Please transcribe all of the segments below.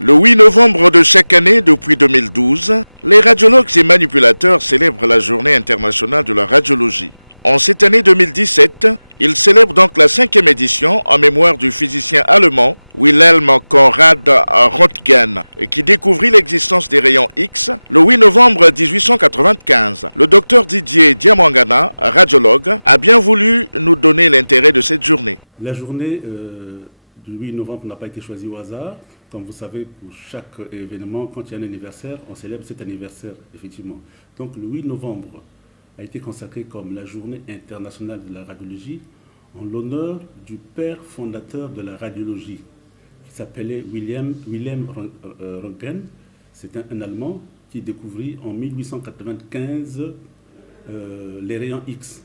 Le 8 novembre de chaque année, depuis 2012, les radiologues et manipulateurs célèbrent la Journée internationale de la radiologie. En cette année 2017, ils célèbrent donc la 5e édition en mémoire du physicien allemand Wilhelm Conrad Röntgen, qui découvrit l'existence des rayons X le 8 novembre 1895. Le docteur Didier Diamwangana, radiologue, a bien voulu nous donner l'intérêt de cette journée. La journée du 8 novembre n'a pas été choisie au hasard. Comme vous savez, pour chaque événement, quand il y a un anniversaire, on célèbre cet anniversaire, effectivement. Donc le 8 novembre a été consacré comme la journée internationale de la radiologie en l'honneur du père fondateur de la radiologie, qui s'appelait Wilhelm Röntgen. C'est un Allemand qui découvrit en 1895 les rayons X.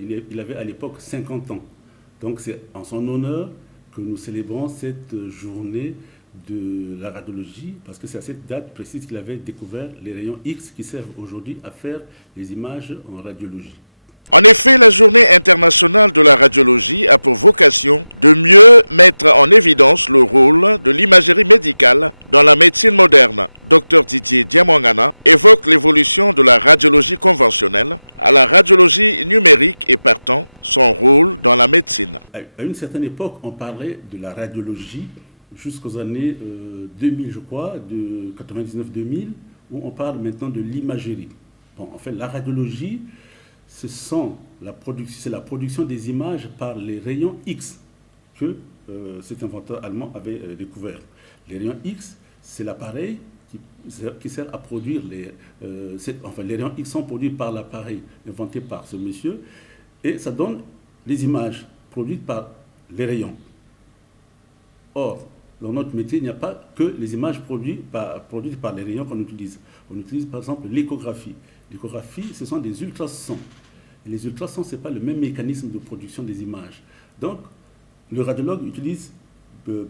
Il avait à l'époque 50 ans. Donc c'est en son honneur que nous célébrons cette journée de la radiologie, parce que c'est à cette date précise qu'il avait découvert les rayons X qui servent aujourd'hui à faire les images en radiologie. En effet, la Journée internationale de la radiologie a pour vocation de mieux mettre en évidence le rôle de l'imagerie médicale dans la médecine moderne. Dr Didier Diamwangana évoque l'évolution de la radiologie conventionnelle à la radiologie numérique et partant son rôle dans la médecine. À une certaine époque, on parlait de la radiologie jusqu'aux années 2000, je crois, de 99-2000, où on parle maintenant de l'imagerie. Bon, en fait, la radiologie, c'est la production des images par les rayons X que cet inventeur allemand avait découvert. Les rayons X, c'est l'appareil qui sert à produire les rayons X sont produits par l'appareil inventé par ce monsieur, et ça donne les images produites par les rayons. Or, dans notre métier, il n'y a pas que les images produites par les rayons qu'on utilise. On utilise par exemple l'échographie. L'échographie, ce sont des ultrasons. Et les ultrasons, ce n'est pas le même mécanisme de production des images. Donc, le radiologue utilise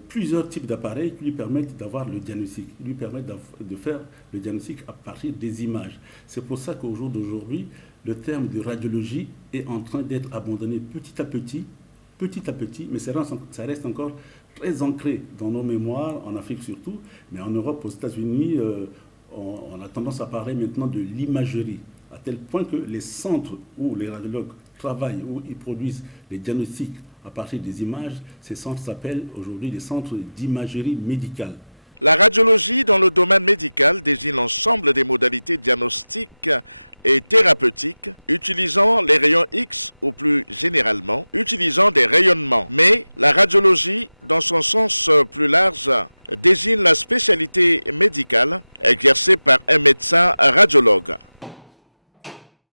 plusieurs types d'appareils qui lui permettent d'avoir le diagnostic, qui lui permettent de faire le diagnostic à partir des images. C'est pour ça qu'au jour d'aujourd'hui, le terme de radiologie est en train d'être abandonné petit à petit, mais ça reste encore très ancré dans nos mémoires, en Afrique surtout, mais en Europe, aux États-Unis, on a tendance à parler maintenant de l'imagerie, à tel point que les centres où les radiologues travaillent, où ils produisent les diagnostics à partir des images, ces centres s'appellent aujourd'hui des centres d'imagerie médicale. La radiologie dans le domaine médical désigne l'ensemble des modalités diagnostiques et thérapeutiques utilisant les rayons X ou plus généralement utilisant des rayonnements. Mais la radiologie, dans son sens plus large, désigne la spécialité médicale exercée par un médecin radiologue.